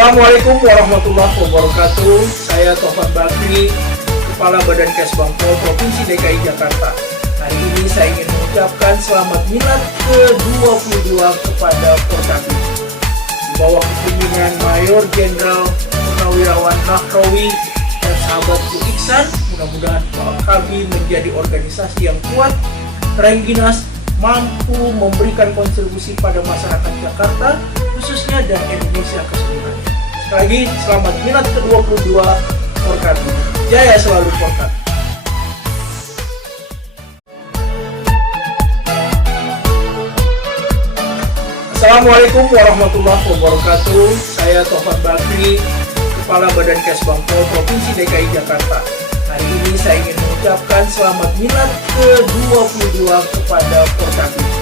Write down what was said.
Assalamualaikum warahmatullahi wabarakatuh. Saya Taufan Bakri, Kepala Badan Kesbangpol Provinsi DKI Jakarta. Hari ini saya ingin mengucapkan selamat milad ke-22 kepada Forkabin. Di bawah kepemimpinan Mayor Jenderal Purnawirawan Nahrawi dan sahabatku Iksan, mudah-mudahan Forkabin menjadi organisasi yang kuat, terengginas, mampu memberikan kontribusi pada masyarakat Jakarta khususnya dan Indonesia keseluruhan. Sekali lagi selamat milad ke-22 Forkabin. Jaya selalu Forkabin. Assalamualaikum warahmatullahi wabarakatuh. Saya Taufan Bakri, Kepala Badan Kesbangpol Provinsi DKI Jakarta. Hari ini saya ingin mengucapkan selamat milad ke-22 kepada Forkabin.